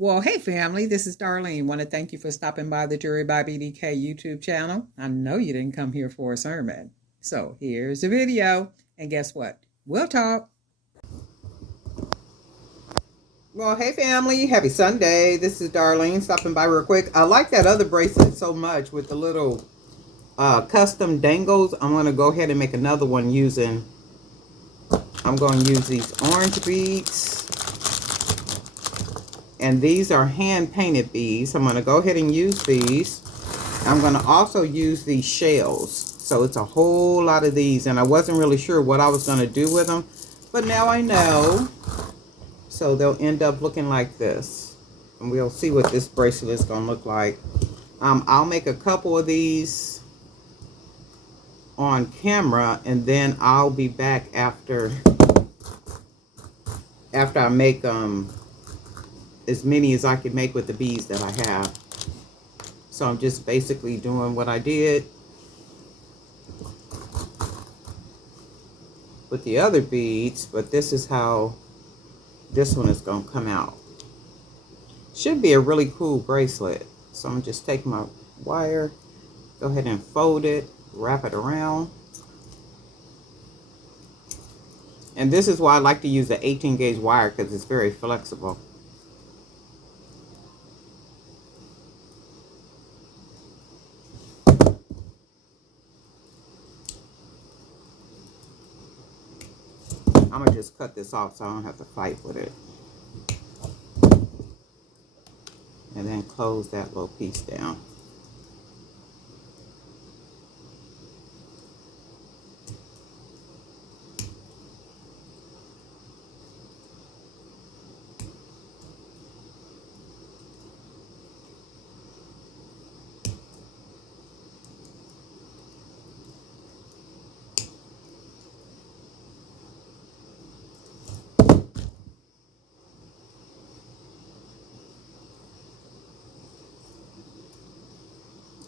Well, hey family, this is Darlene. Want to thank you for stopping by the Jury by BDK YouTube channel. I know you didn't come here for a sermon. So here's the video. And guess what? We'll talk. Well, hey family, happy Sunday. This is Darlene stopping by real quick. I like that other bracelet so much with the little custom dangles. I'm going to go ahead and make another one I'm going to use these orange beads. And these are hand painted beads. I'm going to go ahead and use these. I'm going to also use these shells. So it's a whole lot of these. And I wasn't really sure what I was going to do with them. But now I know. So they'll end up looking like this. And we'll see what this bracelet is going to look like. I'll make a couple of these on camera. And then I'll be back after I make as many as I can make with the beads that I have. So I'm just basically doing what I did with the other beads, but this is how this one is going to come out. Should be a really cool bracelet. So I'm just taking my wire, go ahead and fold it, wrap it around. And this is why I like to use the 18 gauge wire, because it's very flexible. I'm going to just cut this off so I don't have to fight with it. And then close that little piece down.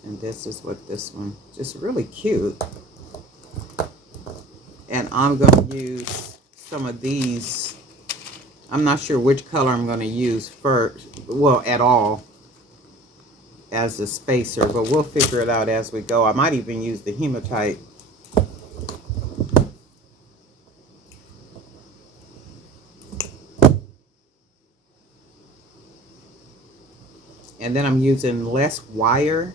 And this is what this one, just really cute. And I'm going to use some of these. I'm not sure which color I'm going to use first, well, at all, as a spacer, but we'll figure it out as we go. I might even use the hematite. And then I'm using less wire,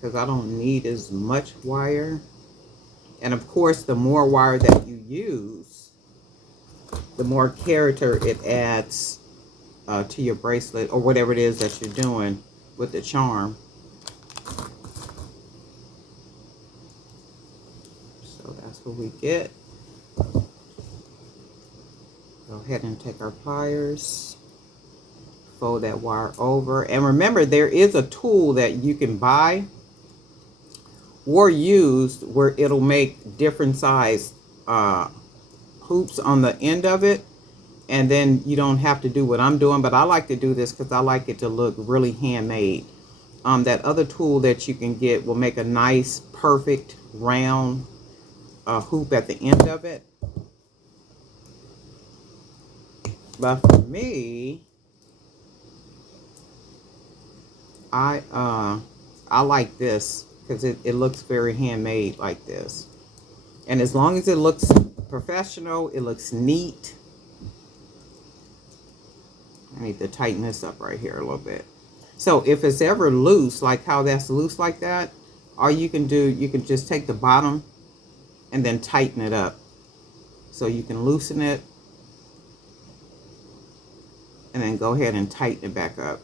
because I don't need as much wire. And of course, the more wire that you use, the more character it adds to your bracelet or whatever it is that you're doing with the charm. So that's what we get. Go ahead and take our pliers, fold that wire over. And remember, there is a tool that you can buy or use where it'll make different size hoops on the end of it, and then you don't have to do what I'm doing. But I like to do this because I like it to look really handmade. That other tool that you can get will make a nice perfect round hoop at the end of it. But for me, I like this because it looks very handmade like this. And as long as it looks professional, it looks neat. I need to tighten this up right here a little bit. So if it's ever loose, like how that's loose like that, all you can do, you can just take the bottom and then tighten it up. So you can loosen it and then go ahead and tighten it back up.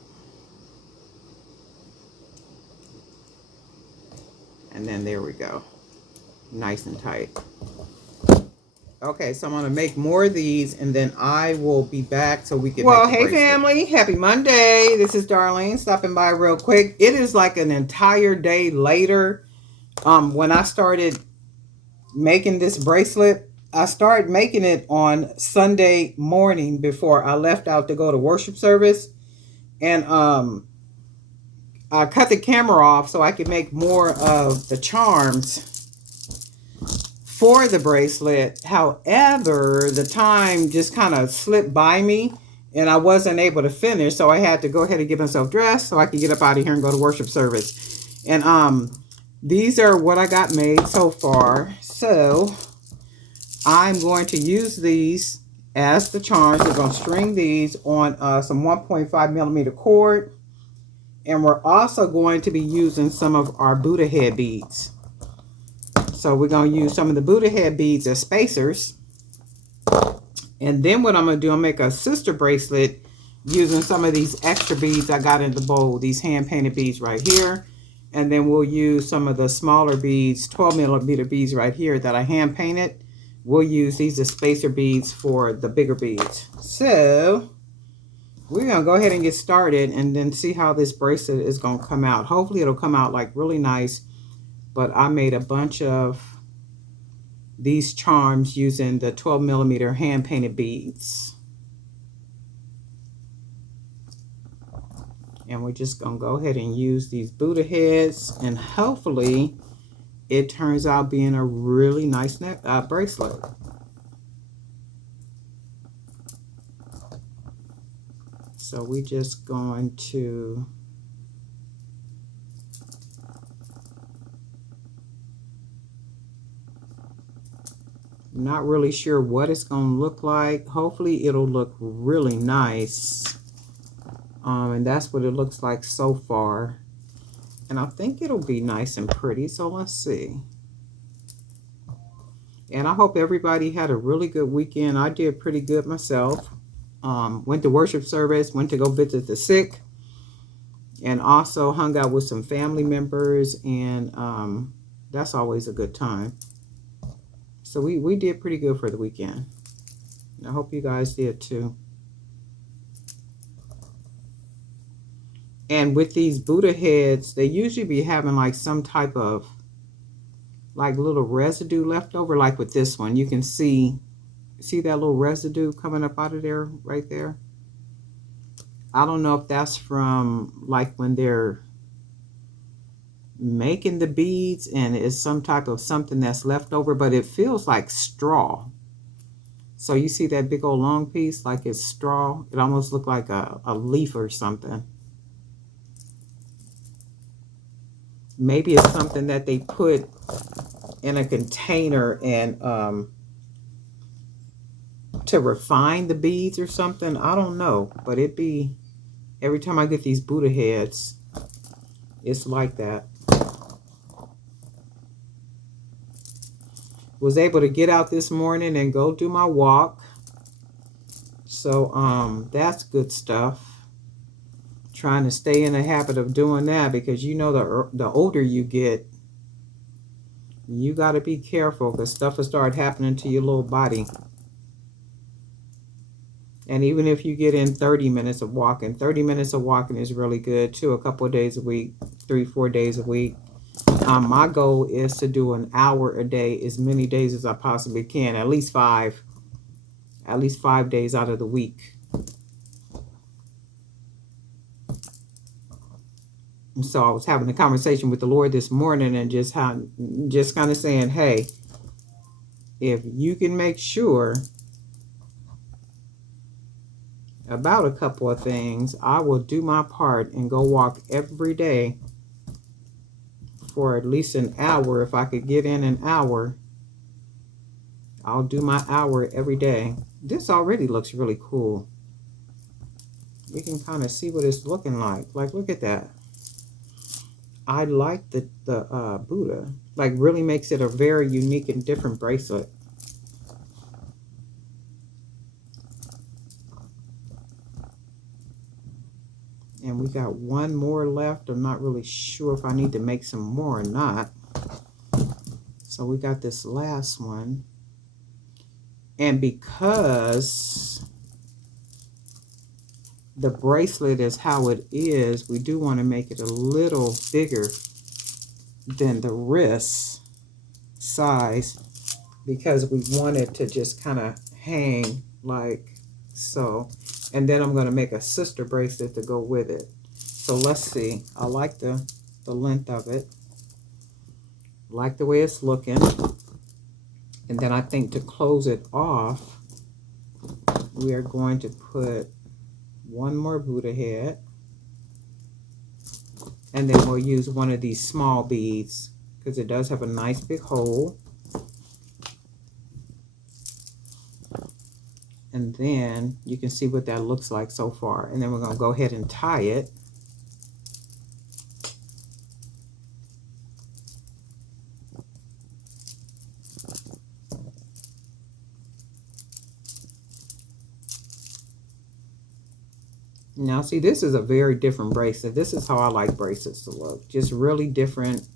And then there we go. Nice and tight. Okay, so I'm going to make more of these, and then I will be back so we can make the bracelet. Hey family, happy Monday. This is Darlene stopping by real quick. It is like an entire day later. When I started making this bracelet, I started making it on Sunday morning before I left out to go to worship service. And I cut the camera off so I could make more of the charms for the bracelet. However, the time just kind of slipped by me, And I wasn't able to finish, so I had to go ahead and get myself dressed so I could get up out of here and go to worship service. And these are what I got made so far. So I'm going to use these as the charms. We're going to string these on some 1.5 millimeter cord. And we're also going to be using some of our Buddha head beads. So we're going to use some of the Buddha head beads as spacers. And then what I'm going to do, I'll make a sister bracelet using some of these extra beads I got in the bowl. These hand-painted beads right here. And then we'll use some of the smaller beads, 12 millimeter beads right here that I hand-painted. We'll use these as spacer beads for the bigger beads. So we're going to go ahead and get started and then see how this bracelet is going to come out. Hopefully it'll come out like really nice. But I made a bunch of these charms using the 12 millimeter hand painted beads. And we're just going to go ahead and use these Buddha heads, and hopefully it turns out being a really nice bracelet. So we're just going to not really sure what it's going to look like. Hopefully it'll look really nice. And that's what it looks like so far. And I think it'll be nice and pretty. So let's see. And I hope everybody had a really good weekend. I did pretty good myself. Went to worship service, went to go visit the sick, and also hung out with some family members. And that's always a good time. So we did pretty good for the weekend. I hope you guys did too. And with these Buddha heads, they usually be having like some type of like little residue left over, like with this one. You can see that little residue coming up out of there, right there. I don't know if that's from like when they're making the beads and it's some type of something that's left over, but it feels like straw. So you see that big old long piece, like it's straw. It almost looked like a leaf or something. Maybe it's something that they put in a container and to refine the beads or something. I don't know, but it be every time I get these Buddha heads, it's like that. Was able to get out this morning and go do my walk. So that's good stuff. Trying to stay in the habit of doing that, because you know the older you get, you got to be careful, because stuff will start happening to your little body. And even if you get in 30 minutes of walking, 30 minutes of walking is really good too. A couple of days a week, 3-4 days a week. My goal is to do an hour a day, as many days as I possibly can, at least 5 days out of the week. So I was having a conversation with the Lord this morning, and just kind of saying, hey, if you can make sure about a couple of things, I will do my part and go walk every day for at least an hour. If I could get in an hour, I'll do my hour every day. This already looks really cool. You can kind of see what it's looking like. Like, look at that. I like the Buddha. Like, really makes it a very unique and different bracelet. And we got one more left. I'm not really sure if I need to make some more or not. So we got this last one. And because the bracelet is how it is, we do want to make it a little bigger than the wrist size, because we want it to just kind of hang like so. And then I'm going to make a sister bracelet to go with it. So let's see. I like the length of it. Like the way it's looking. And then I think to close it off, we are going to put one more Buddha head. And then we'll use one of these small beads because it does have a nice big hole. And then you can see what that looks like so far. And then we're going to go ahead and tie it. Now see, this is a very different bracelet. This is how I like bracelets to look. Just really different,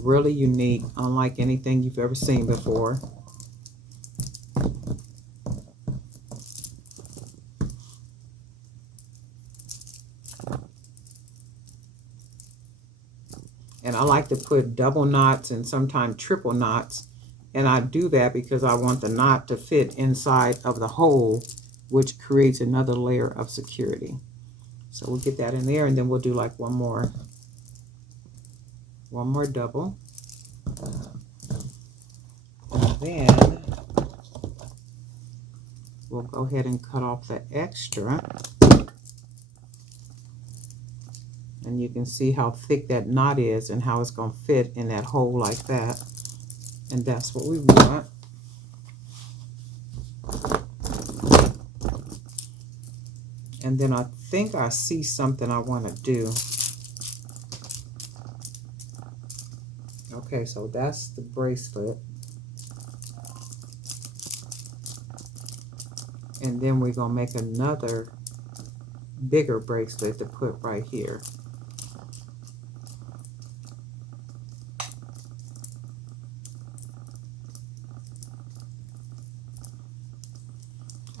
really unique, unlike anything you've ever seen before. And I like to put double knots and sometimes triple knots. And I do that because I want the knot to fit inside of the hole, which creates another layer of security. So we'll get that in there, and then we'll do like one more double. And then we'll go ahead and cut off the extra. And you can see how thick that knot is and how it's going to fit in that hole like that. And that's what we want. And then I think I see something I want to do. Okay, so that's the bracelet. And then we're going to make another bigger bracelet to put right here.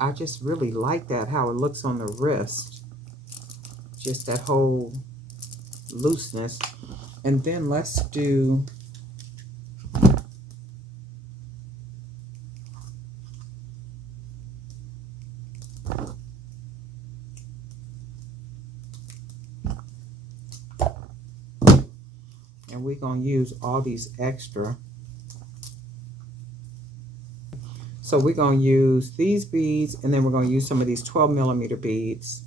I just really like that, how it looks on the wrist. Just that whole looseness. And then let's do and we're going to use all these extra. So we're going to use these beads, and then we're going to use some of these 12mm beads.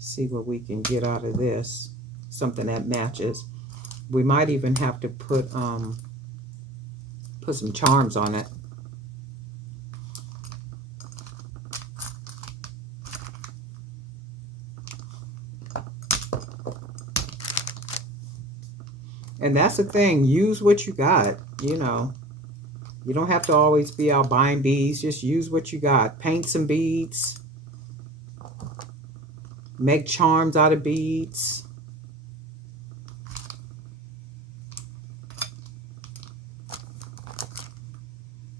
See what we can get out of this. Something that matches. We might even have to put some charms on it. And that's the thing, use what you got, you know. You don't have to always be out buying beads, just use what you got. Paint some beads. Make charms out of beads.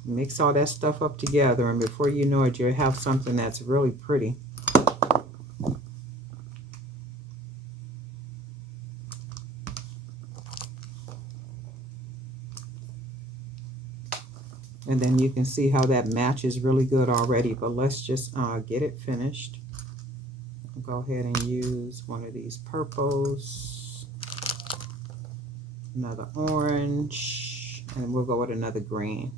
Mix all that stuff up together, and before you know it, you'll have something that's really pretty. And then you can see how that matches really good already. But let's just get it finished. I'll go ahead and use one of these purples. Another orange. And we'll go with another green.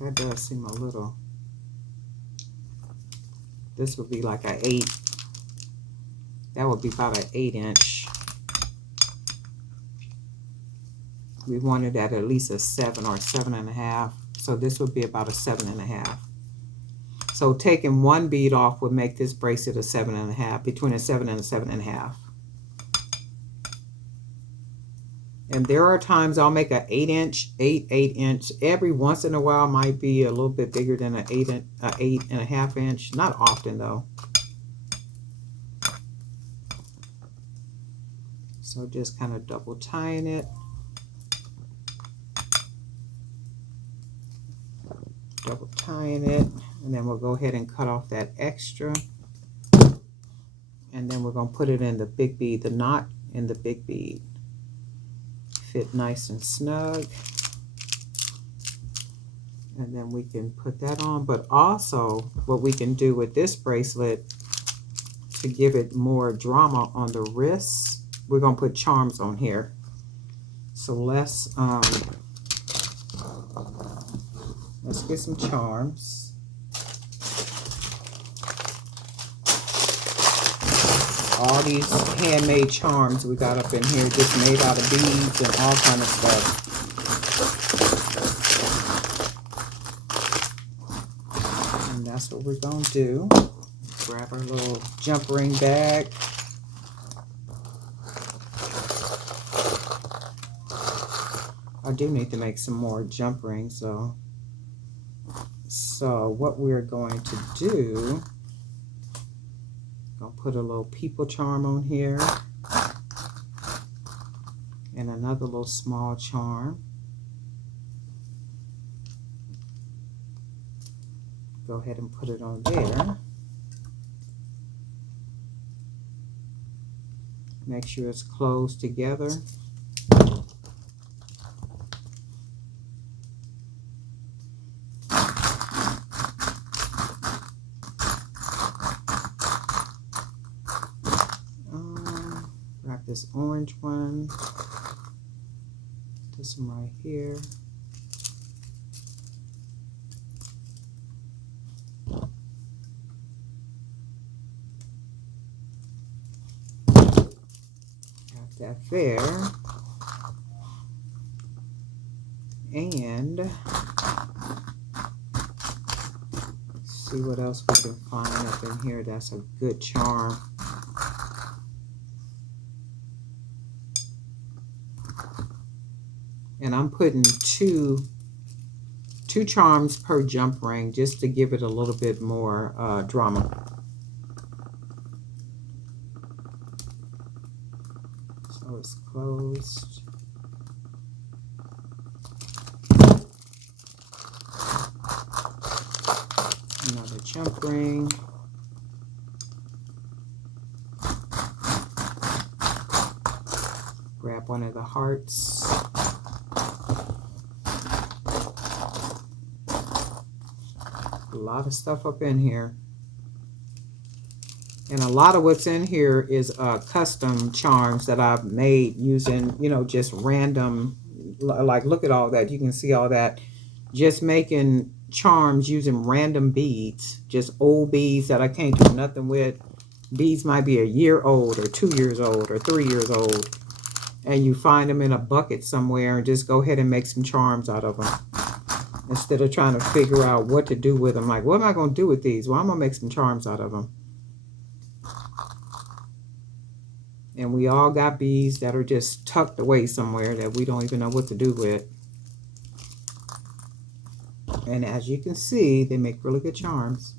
That does seem a little, this would be like an 8, that would be about an 8-inch. We wanted at least a 7 or 7.5, so this would be about a 7.5. So taking one bead off would make this bracelet a 7.5, between a 7 and a 7.5. And there are times I'll make an 8-inch. Every once in a while might be a little bit bigger than an 8.5 inch. Not often though. So just kind of double tying it. Double tying it. And then we'll go ahead and cut off that extra. And then we're going to put it in the big bead, the knot in the big bead. Fit nice and snug. And then we can put that on. But also what we can do with this bracelet to give it more drama on the wrists, we're going to put charms on here. So let's get some charms. All these handmade charms we got up in here, just made out of beads and all kind of stuff. And that's what we're going to do. Grab our little jump ring bag. I do need to make some more jump rings, though. So what we're going to do, I'll put a little people charm on here. And another little small charm. Go ahead and put it on there. Make sure it's closed together. Grab this orange one. This one right here. That there, and see what else we can find up in here. That's a good charm. And I'm putting two charms per jump ring just to give it a little bit more drama. So it's closed. Another jump ring. Grab one of the hearts. A lot of stuff up in here. And a lot of what's in here is custom charms that I've made using, you know, just random, like look at all that. You can see all that. Just making charms using random beads, just old beads that I can't do nothing with. Beads might be a year old or 2 years old or 3 years old. And you find them in a bucket somewhere and just go ahead and make some charms out of them. Instead of trying to figure out what to do with them. Like, what am I going to do with these? Well, I'm going to make some charms out of them. And we all got beads that are just tucked away somewhere that we don't even know what to do with. And as you can see, they make really good charms.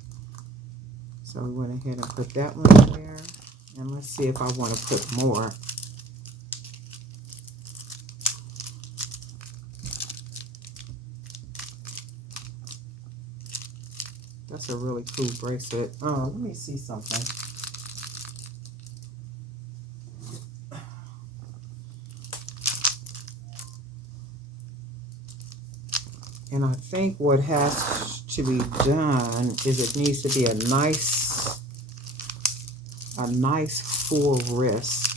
So we went ahead and put that one in there. And let's see if I want to put more. That's a really cool bracelet. Oh, let me see something. And I think what has to be done is it needs to be a nice full wrist.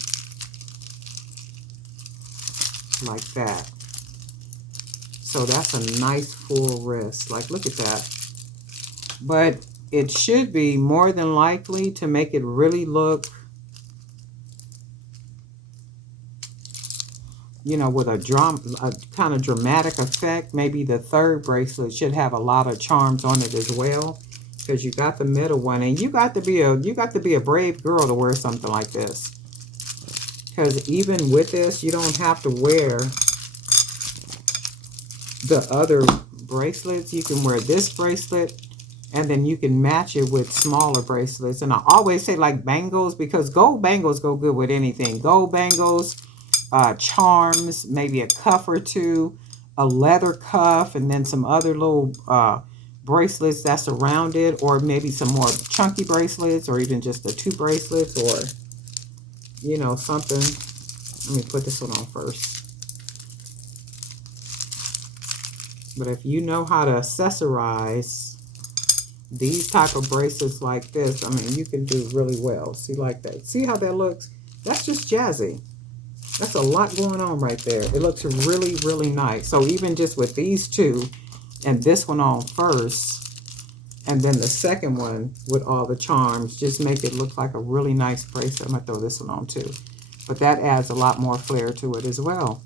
Like that. So that's a nice full wrist. Like, look at that. But it should be more than likely to make it really look, you know, with a kind of dramatic effect. Maybe the third bracelet should have a lot of charms on it as well, because you got the middle one, and you got to be a brave girl to wear something like this. Because even with this, you don't have to wear the other bracelets. You can wear this bracelet, and then you can match it with smaller bracelets. And I always say like bangles, because gold bangles go good with anything. Gold bangles, charms, maybe a cuff or two, a leather cuff, and then some other little bracelets that surround it, or maybe some more chunky bracelets, or even just the 2 bracelets, or, you know, something. Let me put this one on first. But if you know how to accessorize these type of bracelets like this, I mean, you can do really well. See, like that. See how that looks? That's just jazzy. That's a lot going on right there. It looks really, really nice. So even just with these two and this one on first, and then the second one with all the charms, just make it look like a really nice bracelet. I'm going to throw this one on too. But that adds a lot more flair to it as well.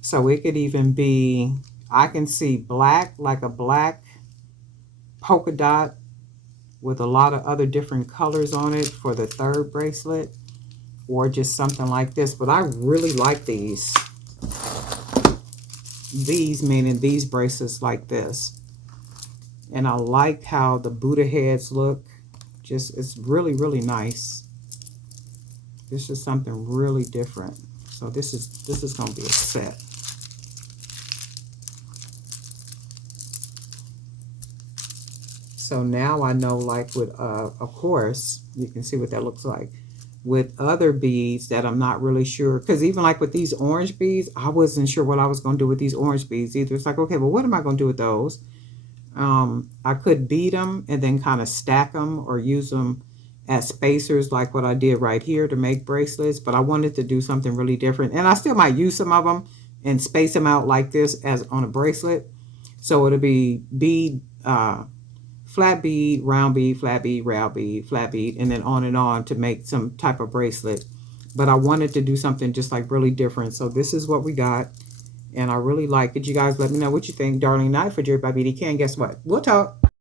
So it could even be, I can see black, like a black polka dot with a lot of other different colors on it for the third bracelet, or just something like this. But I really like these. These meaning these bracelets like this. And I like how the Buddha heads look. Just, it's really, really nice. This is something really different. So this is going to be a set. So now I know, like with, of course, you can see what that looks like. With other beads that I'm not really sure, because even like with these orange beads, I wasn't sure what I was going to do with these orange beads either. It's like, okay, well, what am I going to do with those? I could bead them and then kind of stack them or use them as spacers like what I did right here to make bracelets, but I wanted to do something really different. And I still might use some of them and space them out like this as on a bracelet. So it'll be bead, flat bead, round bead, flat bead, round bead, flat bead, and then on to make some type of bracelet. But I wanted to do something just like really different. So this is what we got. And I really like it. You guys let me know what you think. Darling Night for Jerry by BDK. And guess what? We'll talk.